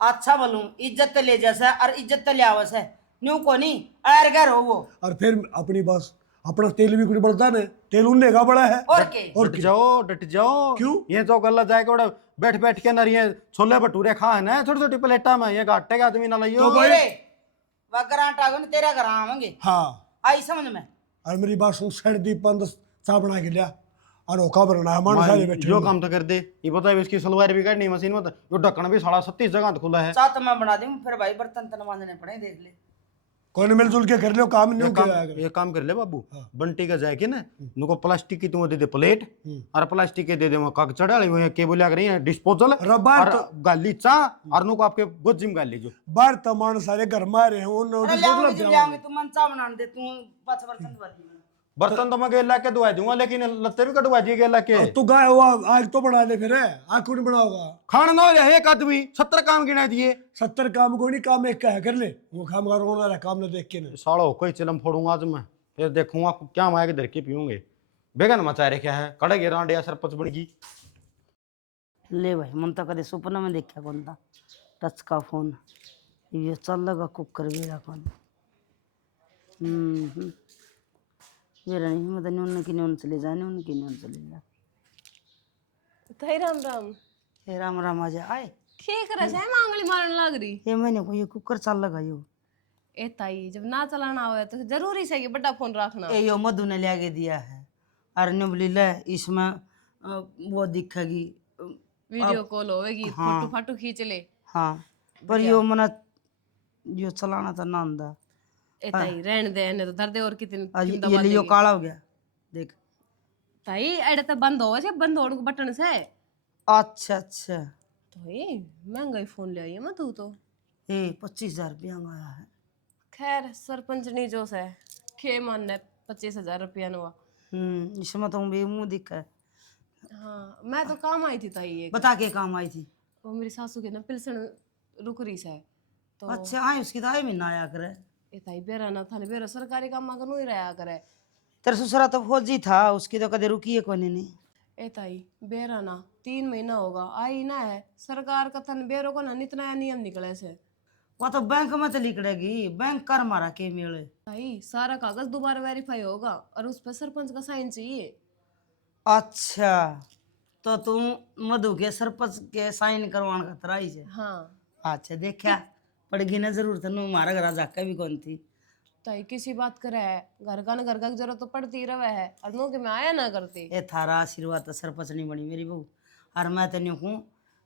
अच्छा बोलूं इज्जत तो ले जैसा और इज्जत तो ले आवस है न्यू को नहीं अर घर हो वो। और फिर अपनी बस अपना तेल भी कुछ बढ़ता ना, तेल उनने का बड़ा है। और के डट जाओ क्यों? ये तो गल्ला जाएगा बड़ा बैठ बैठ के ना ये छोले भटूरे खा है ना छोटी छोटी प्लेटा में, ये घाटे का आदमी ना लाइयो। तो भाई- अरे वगर आटा गन तेरा घर आवेंगे हाँ, आई समझ में। और मेरी बात सुन, साढ़े दी 5-10 चाह बना के लिया और ओका बना है, मान सारे बैठे जो हुए। काम तो कर दे, ये पता है इसकी सलवार भी काटनी मशीन में, यो ढक्कन भी 37 जगह तो खुला है। साथ में बना दूं फिर भाई बर्तन तन मांजने पड़े देख ले। कोई नहीं मिलजुल के कर लो काम, नहीं किया ये काम कर ले बाबू, बंटी का जाए के ना नुको प्लास्टिक की तुम दे दे प्लेट और प्लास्टिक के दे दे वहाँ काग चढ़ा हुए हैं केबल लग रही है डिस्पोजल रबर और गाली चा और नुको आपके गोजिम गाली जो बाहर तमान सारे घर में आ रहे हैं उन अरे ले आऊंगी तू मन चा बना दे तू 5 बर्तन वाली। बर्तन तो मैं गेला के धुआ दूंगा, लेकिन लत्ते भी कटवा दिए गेला के। तू गाय हुआ आग तो बना ले, फिर आग क्यों नहीं बनाओगा। खाना ना हो जाए एक आदमी 70 काम गिना दिए। 70 काम को नहीं, काम एक का है कर ले, वो काम कर रोना रहा काम ना देख के ना। साड़ो कोई चिलम फोड़ूंगा आज मैं, फिर देखूंगा क्या मैं के धर के पीऊंगे। बेगन मचा रहे क्या है, कड़े गे रांडिया सरपंच बन गई। ले भाई मन तो कदे सपना में देखा कौन था टच का फोन, ये चल लगा कुकर भी कौन। मेरा नहीं मतलब उन की उन चले जाने उनकी उन चले जा। थाई राम राम। हे राम राम आजा आए ठीक रहे है मांगली मारन लग रही। ये मैंने को ये कुकर चल लगा यो ए ताई जब ना चलाना हो तो जरूरी से कि बड़ा फोन रखना। ए यो मधु ने ले के दिया है और ने बोली ले इसमें वो दिखेगी वीडियो कॉल होएगी, फोटो फाटो खींच ले। हाँ पर यो मना यो चलाना तो ना आंदा। ए ताई रहने दे, ने तो दर्द और कितनी ये लियो काला हो गया देख। ताई एडे तो बंद हो से, बंद होने को बटन से। अच्छा अच्छा तो ये महंगा फोन ले आई है मैं तू तो। ए 25,000 रुपया आया है। खैर सरपंच नहीं जो से खे मानने 25,000 रुपया नवा। इसमें तो भी मुंह दिखा है। हाँ मैं तो काम आई थी ताई एक। बता के काम आई थी। वो मेरी सासू के ना पिलसन रुक रही से तो। अच्छा आए उसकी तो आए महीना आया करे। ए ताई बेरा ना थाने बेरा सरकारी काम में कनु ही रहा करे। तेरा ससुरा तो फौजी था, उसकी तो कदे रुकी है कोनी नहीं। ए ताई बेरा ना 3 महीना होगा आई ना है सरकार का थन बेरो को ना इतना नियम निकले से। वो तो बैंक में तो लिखड़ेगी, बैंक कर मारा के मेले। ताई सारा कागज दोबारा वेरीफाई होगा और उस पर सरपंच का साइन चाहिए। अच्छा, तो तुम मधु के सरपंच के साइन करवाने का तराई है? हाँ अच्छा, देखा पड़गी ना जरूरत है, हमारा घर जाका भी कौन थी। ताई किसी बात करे है घर का की जरूरत तो पड़ती रहे है और नो के मैं आया ना करती। ए थारा आशीर्वाद तो सरपंच नहीं बनी मेरी बहू। और मैं तो नहीं कहूँ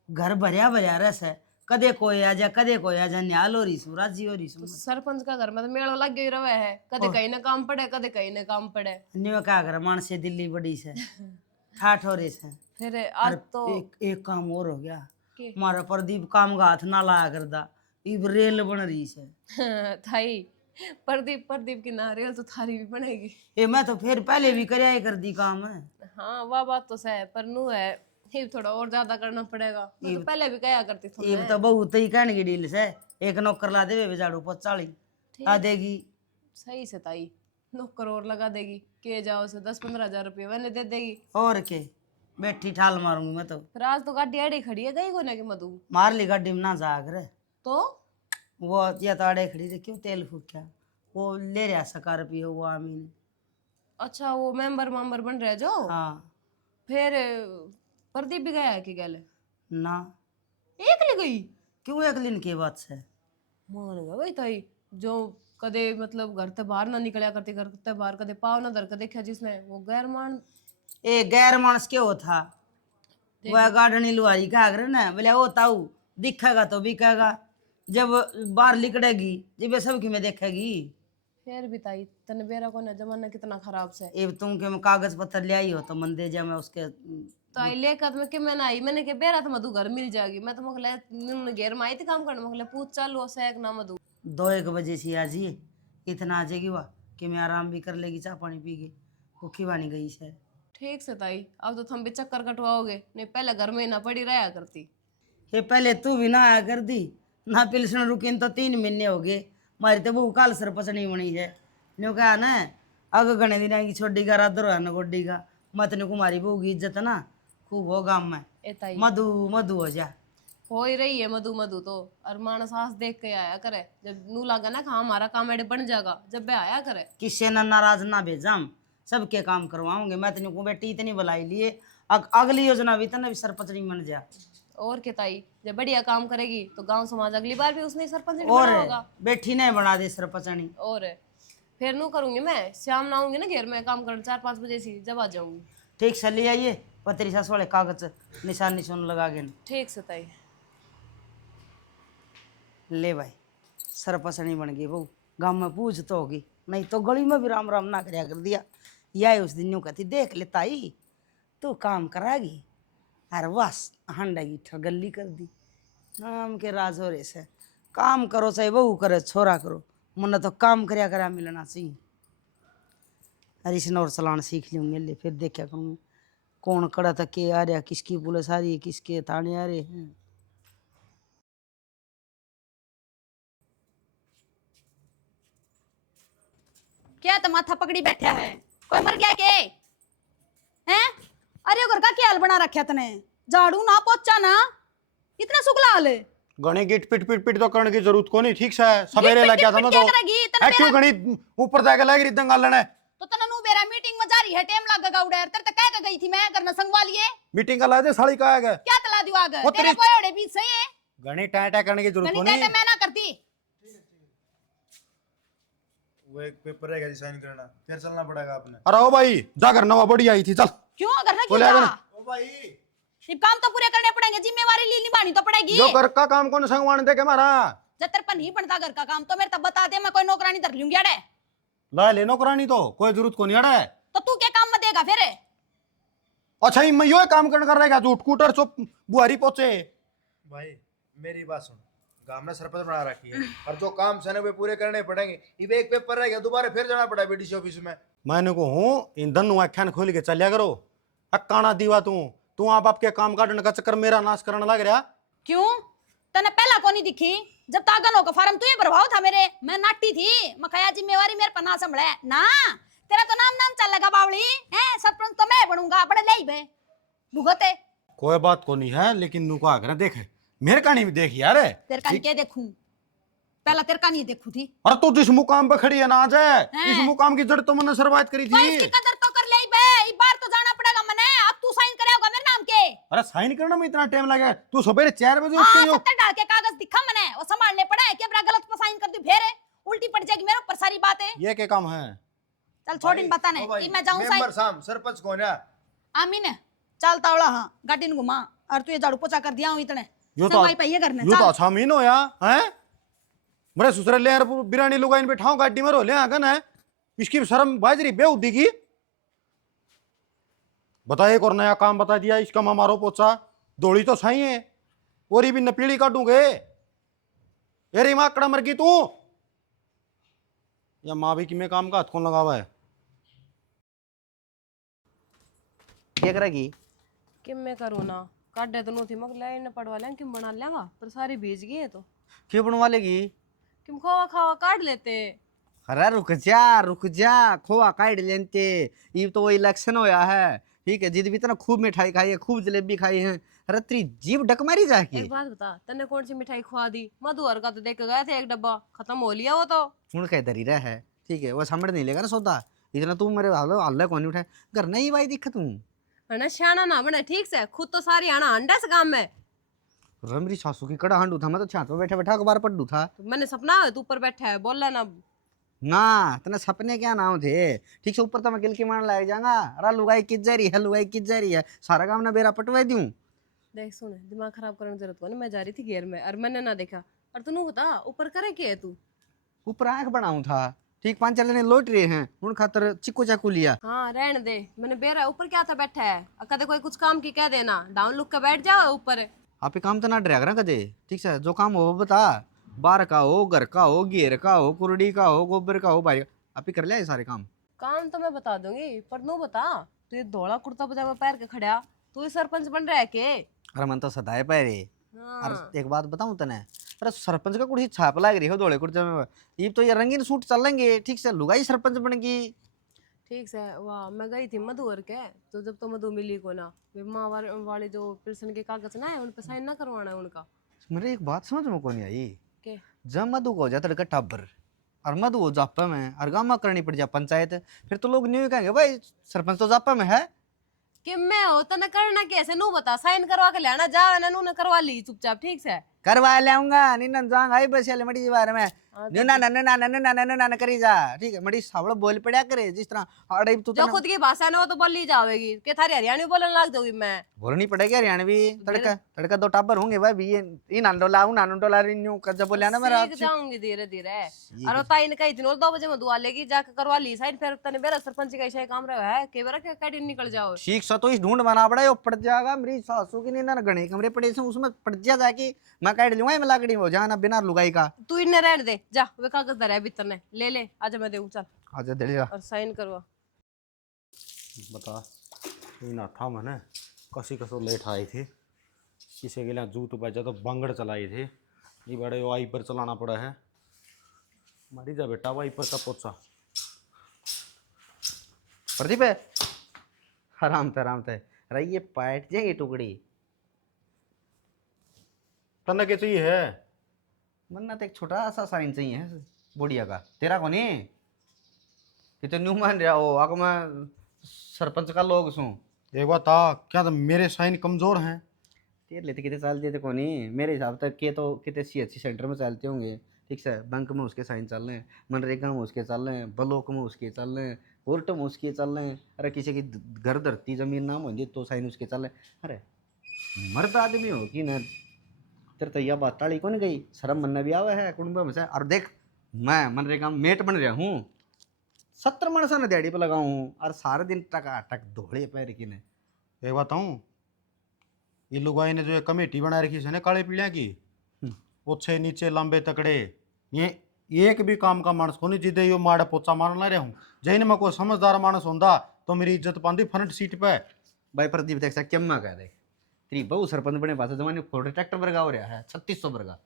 घर भरिया भरिया रस है, कदे कोई आ जा कदे कोई आ जा, न्याल हो रही सू राजी हो रही सू। तो सरपंच का घर में तो मेला लग गई रहे है, कदे कहीं ना काम पड़े कदे कहीं ना काम पड़े। न्यू क्या कर मान से दिल्ली बड़ी से ठाठ हो रही से। फिर आज और तो एक काम और हो गया, के? हमारा प्रदीप काम का हाथ ना लाया करदा, इब रेल बन रही से। थाई प्रदीप प्रदीप की नारियल तो थारी भी बनेगी। ए मैं तो फिर पहले भी करया ही कर दी काम है। हाँ वह बात तो सही है पर नू है ये थोड़ा और ज्यादा करना पड़ेगा। मैं तो पहले भी कहा करती थी इब तो बहुत ही कहने की डील से, एक नौकर ला देवे झाड़ू पोछा वाली आ देगी। सही से ताई नौकर और लगा देगी के जाओ से 10-15 हजार रुपये मैंने दे देगी। और के बैठी ठाल मारूंगी मैं तो। फिर आज तो गाड़ी आड़ी खड़ी है गई को ना कि मधु मार ली गाड़ी में ना जाग रे, तो वो या तो आड़े खड़ी थी, क्यों तेल फूक्या वो ले रहा ₹1 वो आमीन। अच्छा वो मेंबर बन रहे जो। हाँ फिर प्रदीप भी गया है कि गल ना, एक ले गई क्यों एक दिन की बात से। मान गया भाई ताई जो कदे मतलब घर से बाहर ना निकलिया करती घर से बाहर कदे पाव ना धर के देखा जिसने वो गैर मान। ए गैर मानस के हो था, वह गार्डनी लुहारी क्या करे ना, बोले वो ताऊ दिखेगा तो बिकेगा, जब बाहर लिकड़ेगी जब सबकी में देखेगी। फिर भी ताई तने बेरा को ना जमाना कितना खराब से। ए तुम के कागज पत्र ले आई हो तो मन दे जा, मैं उसके ताई लेकर मैं कि मैं आई मैंने के बेरा तो मधु घर मिल जाएगी। मैं तो मखले घेर में आई थी काम करने मखले पूछ चालू से एक ना मधु 2-1 बजे से आ जाइए, इतना आ जाएगी वह कि मैं आराम भी कर लेगी, चाय पानी पी के भूखी बानी गई से। ठीक से ताई अब तो तुम भी चक्कर कटवाओगे नहीं पहले घर में ही ना पड़ी रहा करती। ये पहले तू भी ना आया कर दी ना, पिलसन रुकिन तो 3 महीने हो गए, मारी तो बहू काल सरपंच नहीं बनी है। न्यू कहा ना अग गणे दिन की छोड़ी का राधर है न गोड्डी का, मत ने कुमारी बहू की इज्जत ना खूब हो गाँव में। ए ताई मधु मधु हो जा। हो ही रही है मधु मधु तो और मानस आस देख के आया करे जब नू लगा ना हाँ हमारा काम एडे बन जाएगा जब वे आया करे। किससे ना नाराज ना भेजाम, सबके काम करवाऊंगे मैं। तेन को बेटी इतनी बुलाई लिए, अगली योजना भी तना भी सरपंच नहीं बन जा। और क्या ताई जब बढ़िया काम करेगी तो गांव समाज अगली बार भी उसने सरपंच नहीं और बना होगा। बेटी नहीं बना दे सरपंचनी। और फिर नू करूंगी मैं शाम ना आऊंगी ना घेर में काम कर 4-5 बजे से जब आ जाऊंगी। ठीक से ले आइए, पतरी सास वाले कागज निशान निशान लगा के। ठीक से ताई ले भाई सरपंच नहीं बन गई बहू, गाँव में पूछ तो होगी, नहीं तो गली में भी राम राम ना करया कर दिया। या उस दिन यूँ कहती देख ले ताई तू काम करागी, अरे बस हंडागी ठगल्ली कर दी। नाम के राज हो रहे से काम करो चाहे बहू करे छोरा करो, मुन्ना तो काम करया करा मिलना चाहिए। अरे इसने और चलान सीख लूँगे, ले फिर देखा करूँगी कौन कड़ा था के आ रहा, किसकी पुलिस आ रही है किसके थाने आ रहे हैं। क्या तो माथा पकड़ी बैठा है, कोई मर गया के हैं? अरे घर का क्या हाल बना रखा तने, झाड़ू ना पोछा ना, इतना सुगला हाल है। गणी गिट पिट पिट पिट तो करने की जरूरत को नहीं, ठीक से सवेरे लग गया था मैं क्या तो करेगी तने क्यों गणी ऊपर जाके लग रही दंगालन है। तो तने नू बेरा मीटिंग में जा रही है टाइम लगेगा उड़े तेरे तक कह गई थी मैं करना संगवा लिए मीटिंग का लादे साड़ी का आएगा क्या तला दियो आगे वो तेरे तेरी- कोई ओड़े बीच सही है गणी टाटा करने की जरूरत को नहीं नहीं। मैं ना करती। वो एक पेपर रहेगा जी साइन करना, फिर चलना पड़ेगा आपने। अरे ओ भाई जा कर नवा बड़ी आई थी चल। क्यों करना बोले क्यों आगे। ओ भाई सिर्फ काम तो पूरे करने पड़ेंगे, जिम्मेवारी ली निभानी तो पड़ेगी। जो घर का काम कौन संगवान दे के मारा जब तेरे पर नहीं बनता घर का काम तो मेरे तब बता दे, मैं कोई नौकरानी धर लूंगी अड़े। ला ले नौकरानी तो कोई जरूरत को नहीं अड़ा है। तो तू क्या काम में देगा फिर? अच्छा मैं यो काम कर रहेगा तू स्कूटर चुप बुआरी पहुंचे। भाई मेरी बात सुन, गांव में सरपंच बना रखी है और जो काम से वे पूरे करने पड़ेंगे। ये एक पेपर रह गया, दोबारा फिर जाना पड़ा बीडीसी ऑफिस में। मैंने को हूँ ईंधन नु आख्यान खोल के चलिया करो। अक्काना दीवा तू आप आपके काम काटने का चक्कर मेरा नाश करने लग रहा। क्यों तने पहला को नहीं दिखी जब तागन का फार्म तू ये भरवाओ था मेरे, मैं नाटी थी, मैं खया जिम्मेवारी मेरे पर ना संभले ना। तेरा तो नाम नाम चलेगा बावली है, सरपंच तो मैं बनूंगा अपने ले ही बे भुगते। कोई बात को नहीं है, लेकिन नु का कर देख मेरे कहानी भी देख यार। तेरे का क्या देखूं, पहला तेरे का नहीं देखू थी। अरे तू जिस मुकाम पे खड़ी है ना आज है, हैं? इस मुकाम की जड़ तो मैंने शुरुआत करी तो इसकी थी। कदर तो कर ले बे, एक बार तो जाना पड़ेगा मने। अब तू साइन करेगा मेरे नाम के। अरे साइन करने में इतना टाइम लगा, तू सवेरे 4 बजे उठ हाँ, के हो। पत्थर डाल के कागज दिखा मने, वो संभालने पड़े कि बड़ा गलत पर साइन कर दी फेरे उल्टी पड़ जाएगी मेरे ऊपर सारी बातें। ये क्या काम है? चल छोड़ इन बताने कि मैं जाऊं साइन। साहब सरपंच कौन है? आमीन चल तावड़ा हाँ गाड़ी न घुमा, और तू ये झाड़ू पोछा कर दिया हूं इतने यो तो सफाई पहिए करने यो तो चल। अच्छा मीन हो या हैं? मेरे ससुर ले यार बिरानी लुगाई इन बैठाऊं गाड़ी में रो ले आगन है, इसकी शर्म बाजरी बेहुदी की। बता एक और नया काम बता दिया, इसका मां मारो पोचा दौड़ी तो सही है, और भी नपीड़ी काटूंगे। अरे माँ कड़ा मर गई तू, या माँ भी कि मैं काम का हाथ कौन लगा हुआ है? क्या करेगी? कि मैं करूँ ना, काटे तो नो थी मगर लाइन पड़वा लें कि बना लेंगा, पर सारी भीज गई है तो क्यों बनवा लेगी? कि खावा खावा काट लेते। अरे रुक जा, खोआ काट लेते। ये तो वो इलेक्शन होया है, ठीक है, जिद भी इतना खूब मिठाई खाई है, खूब जलेबी खाई है। अरे तेरी जीभ डक मारी जाके। एक बात बता, तने कौन सी मिठाई खवा दी? मधुहर का तो देख के गए थे एक डब्बा, खत्म हो लिया वो तो। सुन कह दरी रहा है, ठीक है, वो समझ नहीं लेगा ना सौदा, इतना तू मेरे हल्ला कौन उठाए घर नहीं भाई दिक्कत तू। है शाना ना बने ठीक से, खुद तो सारी आना अंडा से काम में। मेरी सासू की कड़ा हांडू था, मैं तो छात में बैठा बैठा अखबार पढ़ू था तो मैंने सपना है तू ऊपर बैठा है, बोल ना। ना। तेने सपने क्या नाम थे? ठीक से ऊपर तो मैं गिल के मारने लग जाऊंगा। अरे लुगाई किस जा रही है, लुगाई किस जा रही है, सारा काम ना बेरा पटवा दूं। देख सुन, दिमाग खराब करने की जरूरत को नहीं, मैं जा रही थी घेर में और मैंने ना देखा। और तू बता ऊपर करे क्या है तू? ऊपर आंख बनाऊं था, ठीक 5 जने लौट रहे हैं, उन खातर चिक्कू चाकू लिया। हाँ रहने दे, मैंने बेरा ऊपर क्या था बैठा है, कदे कोई कुछ काम की कह देना, डाउन लुक के बैठ जाओ ऊपर। आप काम तो ना डरा करा कदे, ठीक से जो काम हो वो बता, बार का हो, घर का हो, घेर का हो, कुरडी का हो, गोबर का हो, भाई आप ही कर लिया ये सारे काम। काम तो मैं बता दूंगी, पर नू बता, तू ये धोला कुर्ता पजामा पहन के खड़ा, तू ही सरपंच बन रहा है के? अरे मन तो सदाए पैरे। हाँ। अरे एक बात बताऊं तने, अरे सरपंच का कुछ छाप लाग रही हो धोले कुर्ते में, ये तो ये रंगीन सूट चलेंगे, ठीक से लुगाई सरपंच बनेगी। ठीक से वाह, मैं गई थी मधुवर के, तो जब तो मधु मिली को ना, वे माँ वाले जो पेंशन के कागज ना है उन पे साइन ना करवाना है उनका। मेरे एक बात समझ में कौन आई, के जब मधु को हो जाता लड़का टब्बर और मधु हो जापा में और गाँव में करनी पड़ जा पंचायत, फिर तो लोग न्यू कहेंगे भाई सरपंच तो जापा में है। कि मैं हो तो न करना कैसे, नू बता, साइन करवा के लेना जा ना, नू न करवा ली चुपचाप ठीक से। करवा लाऊंगा निन्न जांग आई बस ले मड़ी बारे में ना करी जा, ठीक है, मड़ी सावड़ बोल पड़ा करे जिस तरह अड़े तू जो खुद की भाषा ना हो तो बोल ली जाएगी, कि थारी हरियाणी बोलने लग जाऊंगी मैं। बोलनी पड़ेगी हरियाणवी। तड़का तड़का 2 टाबर होंगे भाई भी, ये नानडोला हूं नानडोला रिन्यू कर जब बोलिया ना मेरा सीख जाऊंगी धीरे धीरे। और ताई ने कही थी 2 बजे में दुआ लेगी, जाके करवा ली साइन, फिर तने मेरा सरपंच का ऐसा काम रहा है, के बार के काटी निकल जाओ। ठीक सा तो इस ढूंढ बना पड़ा वो पड़ जाएगा, मेरी सासू की नींद गणे कमरे पड़े से उसमें पड़ जा जाके मैं काट लूंगा, मैं लाकड़ी हो जाना बिना लुगाई का। तू इन्हें रहने दे, जा वे कागज धरा है भीतर ने, ले ले आजा मैं देऊं, चल आजा दे जा। और साइन करवा। बता ये ना था मैंने कसी कसो लेट आई थी, किसी के लिए जूत बजा तो बांगड़ चलाई थी, ये बड़े वाई पर चलाना पड़ा है। मरी जा बेटा वाई पर का पोचा। प्रदीप आराम थे अरे ये पाट जाएगी टुकड़ी। तन्ना क्या चाहिए है? मन्ना तो एक छोटा सा साइन चाहिए है बुढ़िया का, तेरा को नहीं कि तो न्यू मान रहा हो आको मैं सरपंच का लोग सू। एक बात था, क्या तो मेरे साइन कमजोर हैं? तेरे लेते कितने चलते थे को नहीं, मेरे हिसाब तक के तो कितने CHC सेंटर में चलते होंगे, ठीक से बैंक में उसके साइन चल रहे हैं, मनरेगा में उसके चल रहे हैं, ब्लॉक में उसके चल रहे हैं, कोर्ट में उसके चल रहे हैं, अरे किसी की घर धरती जमीन नाम होंगे तो साइन उसके चल रहे हैं। अरे मर्द आदमी हो कि न, तेरे तो यह बात ताड़ी कौन गई, शर्म मनना भी आवा है कुटुंब में से। और देख मैं मनरेगा में मेट बन रहा हूँ, 70 मानसा ने दिहाड़ी पे लगाऊँ हूँ और सारे दिन टक धोड़े पैर की ने। एक बताऊं, ये लुगाई ने जो ये कमेटी बना रखी है ना काले पीलिया की, ऊंचे नीचे लंबे तकड़े, ये एक भी काम का मानस को नहीं जिदे यो माड़ा पोचा मारन ला रहा हूँ। जैन में कोई समझदार मानस होंदा तो मेरी इज्जत पांदी फ्रंट सीट पे। भाई प्रदीप देख सकते क्या कह दे तेरी बहु सरपंच बने पास जमाने फोर्ड ट्रैक्टर वर्गा हो रहा है 3600 वर्गा।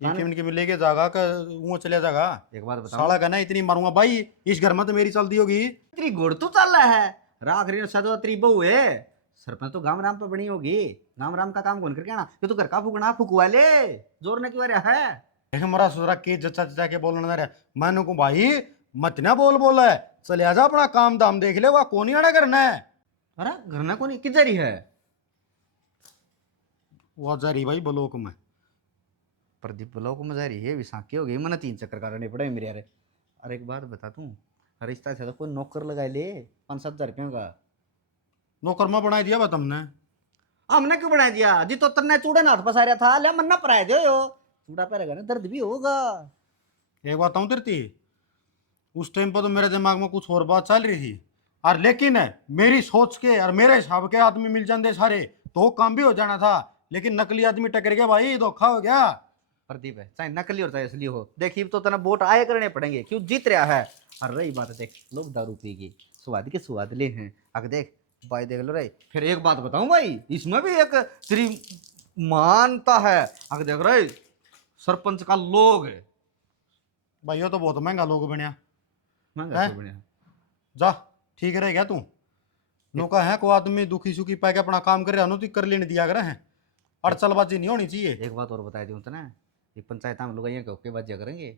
एक मिनट के लेके जागा का वो चले जागा। एक बात बताओ, साला कहना इतनी मारूंगा भाई, इस घर में तो मेरी चलती होगी। तेरी घोड़ तो चल रहा है, राख रही सदो तेरी बहू है, सरपंच तो गांव राम पे बनी होगी, गांव राम का काम कौन करके आना, ये तो घर का फूकना फूकवा ले, जोर ने क्यों रहा है। देख मरा सुधरा के जच्चा चचा के बोलना ना रहा, मैंने को भाई मत ना बोल है, चले आजा अपना काम दाम देख ले, वह कौन ही आना करना है। अरे घर ना कौन किधर ही है, वो जा रही भाई ब्लॉक में। प्रदीप ब्लॉक में जा रही है, विसाखी हो गई, मैंने 3 चक्कर काटने पड़े मेरे यार। अरे एक बात बता तू, रिश्ता से तो कोई नौकर लगा ले 5-7 हजार रुपयों का। नौकर में बना दिया बा तुमने। हमने क्यों बना दिया जी, तो तरने चूड़ा ना हाथ पसारा था, ले मन्ना पराए दो यो, चूड़ा पहरेगा ना दर्द भी होगा। एक बात बताऊं तेरती, उस टाइम पर तो मेरे दिमाग में कुछ और बात चल रही थी, और लेकिन मेरी सोच के और मेरे हिसाब के आदमी मिल जाते सारे तो काम भी हो जाना था, लेकिन नकली आदमी टकर गया भाई, धोखा हो गया। प्रदीप है चाहे नकली और चाहे असली हो, देखिए तो तना वोट आए करने पड़ेंगे, क्यों जीत रहा है। और रही बात देख, लोग दारू पीगी स्वाद के स्वाद ले हैं, अगर देख भाई देख लो रे। फिर एक बात बताऊं भाई, इसमें भी एक तेरी मानता है, अगर देख रहे सरपंच का लोग है भाई वो तो बहुत महंगा लोग बनया। महंगा हैं? तो बढ़िया। जा ठीक रह गया तू, नौका है को आदमी दुखी सुखी पा के अपना काम कर रहा हो तो कर लेने दिया कर है, अड़चलबाजी नहीं होनी चाहिए। एक बात और बता दूं तो ना, ये पंचायत में लोग यहाँ के ओके बाजिया करेंगे,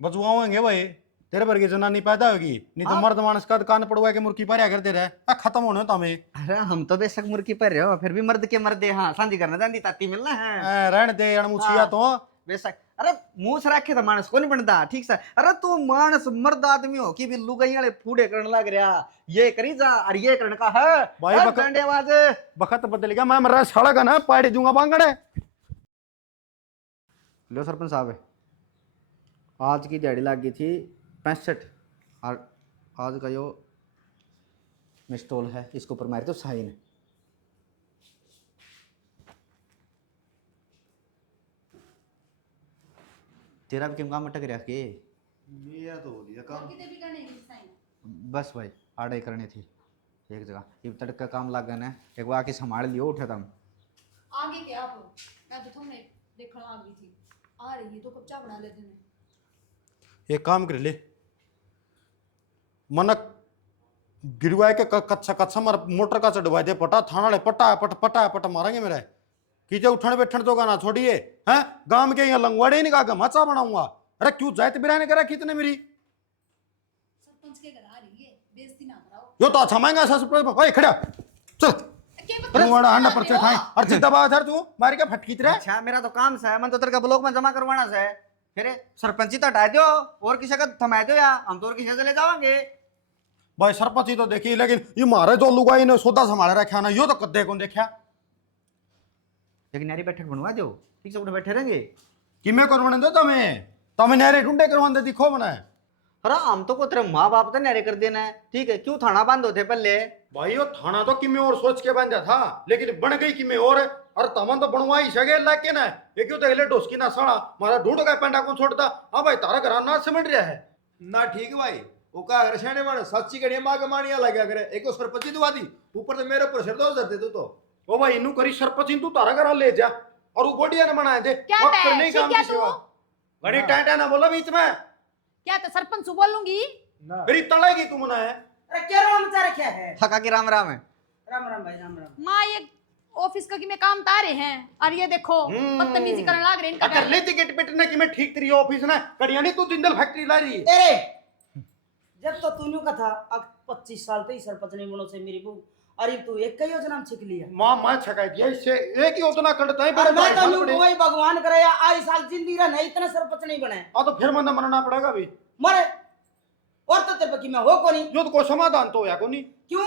बचवाओगे भाई, तेरे वर्गी जनानी पैदा होगी, नहीं तो मर्द मानस का कान पड़वा के मुर्गी पारिया करते रहे, खत्म होने तो हमें। अरे हम तो बेशक मुर्गी पर रहे हो, फिर भी मर्द के मर्दे, हाँ सांझी करना जानती ताती मिलना है रहने दे अणमुछिया तो। बेशक। अरे मुंह से रखे तो मानस को नहीं बनता, ठीक से। अरे तू मानस मर्द आदमी हो कि भी लुगाई वाले फूडे करने लग रहा, ये करी जा और ये करने का है भाई ए, बक- डंडे आवाज। बखत बदल गया, मैं मर सड़क ना पाड़ी दूंगा बांगड़े। लो सरपंच साहब, आज की दिहाड़ी लग गई थी 65, और आज का जो मिस्टोल है इसके ऊपर मारे तो साइन। तेरा भी क्यों काम अटक रहा के, मेरा तो हो लिया काम। बस भाई आड़े करनी थी एक जगह, ये तड़का काम लग गया, एक बार आके संभाल लियो, उठे तुम आगे क्या आप, मैं तो तुमने देखना आ गई थी, आ रही है तो कब चाय बना लेते हैं। एक काम कर ले, मन गिरवाए के कच्चा कच्चा मर मोटर का चढ़वा दे, पटा थाना ले पटा पट मारेंगे मेरे कि जो उठन बैठन तो गाना छोड़िए हैं, गांव के यहाँ लंगवाड़े ही नहीं कहा मचा बनाऊंगा। अरे क्यों जायत बिराने करा कितने मेरी, सरपंच के घर आ रही है, बेइज्जती ना कराओ। यो तो अच्छा महंगा सा सरपंच भाई खड़ा चल तू वाला हंडा परचे खाए और सीधा बात है तू मार के फटकी तेरे। अच्छा मेरा तो काम सा है, मन तो तेरे का ब्लॉक में जमा करवाना सा है, फिर सरपंची तो हटा दो और किसी का थमा दो, या हम तो और किसी से ले जाओगे। भाई सरपंच ही तो देखी, लेकिन ये मारे जो लुगाई ने सौदा संभाल रखा ना, यो तो कद्दे कौन देखा। एक नारी बैठक बनवा दो, ठीक से उठे बैठे रहेंगे। कि मैं करवाने दो तुम्हें नहरे ढूंढे करवाने दे, दिखो मना है अरे हम तो को तेरे माँ बाप तो नारे कर देना है, ठीक है, क्यों थाना बंद होते पहले। भाई वो थाना तो किमें और सोच के बन था, लेकिन बन गई किमें और तमन तो बनवा ही सके लाग के ना, ये क्यों तो डोसकी ना साड़ा मारा ढूंढ का पेंडा कौन छोड़ता। हाँ भाई तारा घर ना समझ रहा है ना ठीक है भाई, वो का अगर छाने वाले सच्ची कड़िया मां के मानिया लगा करे, एक तो सरपंची दुआ दी, ऊपर तो मेरे ऊपर सिर दो दे तू तो। ओ भाई इनू करी सरपंच तू तारा घर ले जा, और वो बोडिया ने बनाए थे क्या वक्त है? नहीं ठीक काम है की तू? सेवा बड़ी टाटा ना बोला बीच में, क्या तो सरपंच से बोलूंगी। मेरी तड़ेगी तू मना है। अरे क्या राम मचा रखा है, हका की राम राम है। राम राम भाई राम राम। माँ ये ऑफिस का कि मैं काम तारे हैं, और ये देखो बदतमीजी करने लग रहे हैं इनका। कर ले टिकट पिटने की मैं ठीक तेरी ऑफिस ना कड़िया नहीं, तू जिंदल फैक्ट्री ला रही है। तेरे जब तो तूने का था अब 25 साल तो ही सरपंच नहीं बनो से मेरी बहू, अरे तू एक ही योजना में छिक लिया। मां छकाई दिया इससे, एक ही उतना करता है और मैं तो न्यू वही भगवान करे आई साल जिंदगी रहा नहीं इतना सरपंच नहीं बने। तो फिर मन मनना पड़ेगा भी मरे और तो तेरे की मैं हो को नहीं, जो तो कोई समाधान तो होया को नहीं। क्यों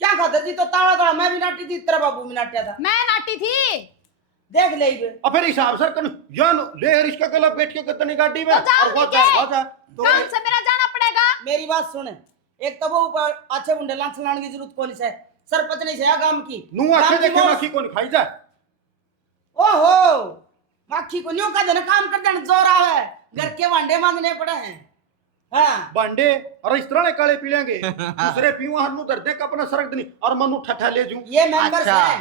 क्या खातर जी तो ताड़ा ताड़ा मैं भी नाटी थी, तेरा बाबू भी नाट्या था, मैं नाटी थी। देख ले बे। अब फिर हिसाब सर कर जान ले हर इसका गला बैठ के कितनी गाड़ी में तो जाओ और नीचे। तो काम से मेरा जाना पड़ेगा। मेरी बात सुन, एक तो वो ऊपर अच्छे बुंडे लांच लाने की जरूरत कौन है, सरपंच नहीं से गांव की नु आखे गांव की देखे मौज- माखी कौन खाई जा। ओहो माखी को न्यू का देना काम कर देना जोर आवे, घर के वांडे मांगने पड़े हैं। हाँ बांडे और इस तरह काले पीलेंगे दूसरे पीवा हनु दर्दे का अपना सरक दनी और मनु ठठा ले जूं। ये मेंबर्स अच्छा। हैं,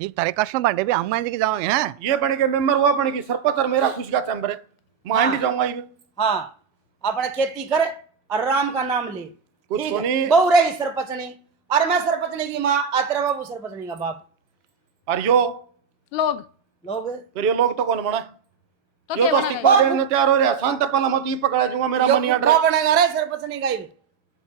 ये तारे कष्ट बांटे भी हम जी के जाओगे हैं। ये बन के मेंबर हुआ बनेगी सरपंच और मेरा खुश का चैम्बर है मांडी जाऊंगा ये हाँ अपने खेती करे और राम का नाम ले। कुछ ठीक को है? नहीं बहू रही सरपंचनी और मैं सरपंचनी की माँ और तेरा बाबू सरपंचनी का बाप। और यो लोग लोग फिर ये लोग तो कौन बना तो यो क्या तो बना इस्तीफा देने तैयार हो रहा है शांत पहला मत ये पकड़ा दूंगा मेरा मनी ऑर्डर बनेगा रे सरपंचनी का ही।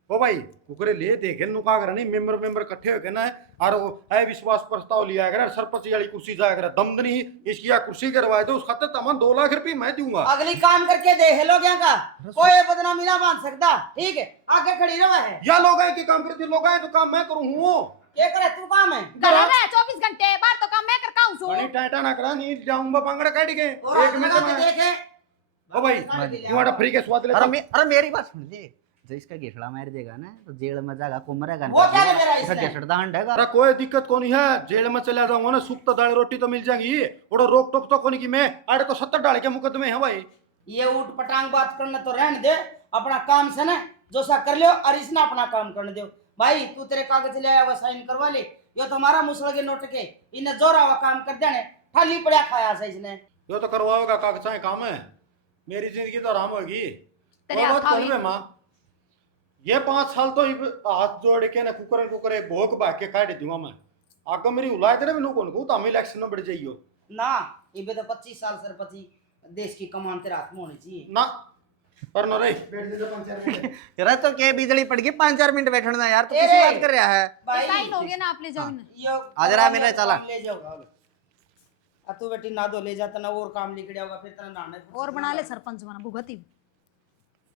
ओ भाई कुकरे ले देखे नुका कर नहीं मेंबर इकट्ठे हो के ना और वो है विश्वास प्रस्ताव लिया कर सरपंच वाली कुर्सी जाया कर दम नहीं इसकी या कुर्सी करवाए तो उस खातर तमन 2 लाख रुपए मैं दूंगा। अगली काम करके देख लो क्या का कोई बदनामी ना बांध सकता। ठीक है आगे खड़ी रहा है। या लोग हैं कि काम करते लोग हैं तो काम मैं करूं हूं क्या करे तू काम है घर में 24 घंटे बाहर तो काम मैं करता हूँ बड़ी टाटा ना करा नहीं जाऊंगा पंगड़ा काट के और 1 मिनट में देखे ओ भाई तुम्हारा फ्री के स्वाद लेता अरे मेरी बात सुन ले, जो इसका घेसड़ा मार देगा ना तो जेल में जाएगा कुमरेगा वो क्या है मेरा इसमें? घेसड़ा हंडेगा। अरे कोई दिक्कत को नहीं है जेल में चला जाऊंगा ना सुप्त दाल रोटी तो मिल जाएगी और रोक टोक तो कोनी की मैं अरे तो 70 डाल के मुकदमे है भाई। ये उठ पटांग बात करना तो रहने दे अपना काम से ना जो सा कर लियो और इसने अपना काम करने दो। भाई तू तेरे कागज ले आया वो साइन करवा ले यो तुम्हारा मुसल के नोट के इन्हें जोरा हुआ काम कर देने खाली पड़ा खाया से इसने। यो तो करवाओगा कागजां काम है मेरी जिंदगी तो आराम होगी। तेरे वो बात हाथ कौन है माँ ये 5 साल तो हाथ जोड़ के ना कुकरे भोग बाग के काट दूंगा मैं आगे मेरी उलाय तेरे में कौन को हम इलेक्शन में बढ़ जाइयो ना ये तो 25 साल सरपंची देश की कमान तेरे हाथ में होनी चाहिए ना पर न रे बैठ जा 5-4 मिनट यार तो क्या बिजली पड़ गई 5-4 मिनट बैठना यार तो ए, किसी बात कर रहा है। भाई साइन हो गया ना आप ले जाओ ना। यो आज रहा मेरा चला। काम ले जाओ तू बेटी ना दो ले जाता ना और काम लिख होगा फिर तेरा नाना और बना ले सरपंच बना भुगती